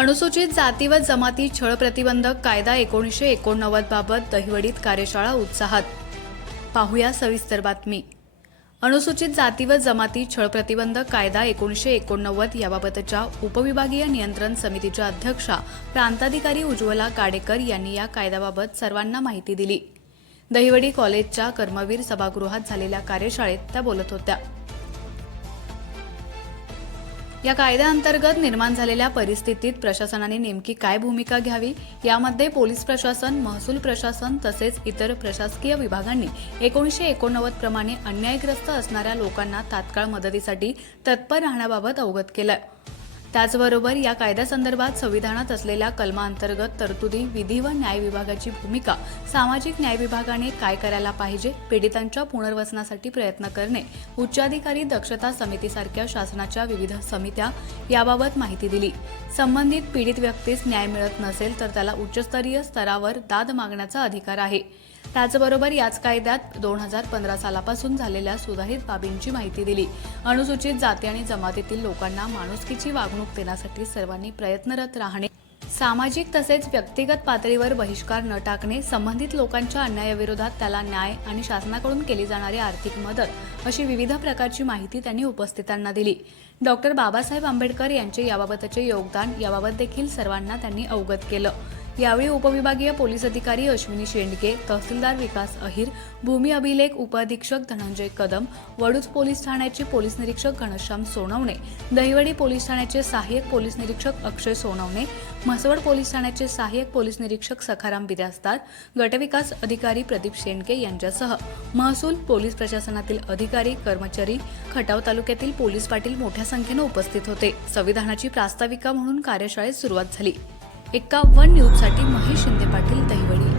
अनुसूचित जाती व जमाती छळ प्रतिबंधक कायदा 1989 बाबत दहिवडीत कार्यशाळा उत्साहात। पाहूया सविस्तर बातमी। अनुसूचित जाती व जमाती छळ प्रतिबंधक कायदा 1989 याबाबतच्या उपविभागीय नियंत्रण समितीच्या अध्यक्षा प्रांताधिकारी उज्ज्वला काडेकर यांनी या कायद्याबाबत सर्वांना माहिती दिली। दहिवडी कॉलेजच्या कर्मवीर सभागृहात झालेल्या कार्यशाळेत त्या बोलत होत्या। या कायद्याअंतर्गत निर्माण झालेल्या परिस्थितीत प्रशासनाने नेमकी काय भूमिका घ्यावी यामध्ये पोलीस प्रशासन, महसूल प्रशासन तसेच इतर प्रशासकीय विभागांनी 1989 प्रमाणे अन्यायग्रस्त असणाऱ्या लोकांना तात्काळ मदतीसाठी तत्पर राहण्याबाबत अवगत केलं। त्याचबरोबर या कायद्यासंदर्भात संविधानात असलेल्या कलमांतर्गत तरतुदी, विधी व न्याय विभागाची भूमिका, सामाजिक न्याय विभागाने काय करायला पाहिजे, पीडितांच्या पुनर्वसनासाठी प्रयत्न करणे, उच्चाधिकारी दक्षता समितीसारख्या शासनाच्या विविध समित्या याबाबत माहिती दिली। संबंधित पीडित व्यक्तीस न्याय मिळत नसेल तर त्याला उच्चस्तरीय स्तरावर दाद मागण्याचा अधिकार आहे। त्याचबरोबर याच कायद्यात 2015 सालापासून झालेल्या सुधारित बाबींची माहिती दिली। अनुसूचित जाती आणि जमातीतील लोकांना माणुसकीची वागणूक देण्यासाठी सर्वांनी प्रयत्नरत राहणे, सामाजिक तसेच व्यक्तिगत पातळीवर बहिष्कार न टाकणे, संबंधित लोकांच्या अन्यायाविरोधात त्याला न्याय आणि शासनाकडून केली जाणारी आर्थिक मदत अशी विविध प्रकारची माहिती त्यांनी उपस्थितांना दिली। डॉक्टर बाबासाहेब आंबेडकर यांचे याबाबतचे योगदान याबाबत देखील सर्वांना त्यांनी अवगत केलं। यावेळी उपविभागीय पोलीस अधिकारी अश्विनी शेंडके, तहसीलदार विकास अहिर, भूमी अभिलेख उपअधीक्षक धनंजय कदम, वडूज पोलीस ठाण्याचे पोलीस निरीक्षक घनश्याम सोनवणे, दहिवडी पोलीस ठाण्याचे सहाय्यक पोलीस निरीक्षक अक्षय सोनवणे, म्हसवड पोलीस ठाण्याचे सहाय्यक पोलीस निरीक्षक सखाराम बिराजदार, गटविकास अधिकारी प्रदीप शेंडके यांच्यासह महसूल, पोलीस प्रशासनातील अधिकारी, कर्मचारी, खटाव तालुक्यातील पोलीस पाटील मोठ्या संख्येने उपस्थित होते। संविधानाची प्रास्ताविका म्हणून कार्यशाळेत सुरुवात झाली। 51 न्यूजसाठी महेश शिंदे पाटील, दहिवडी।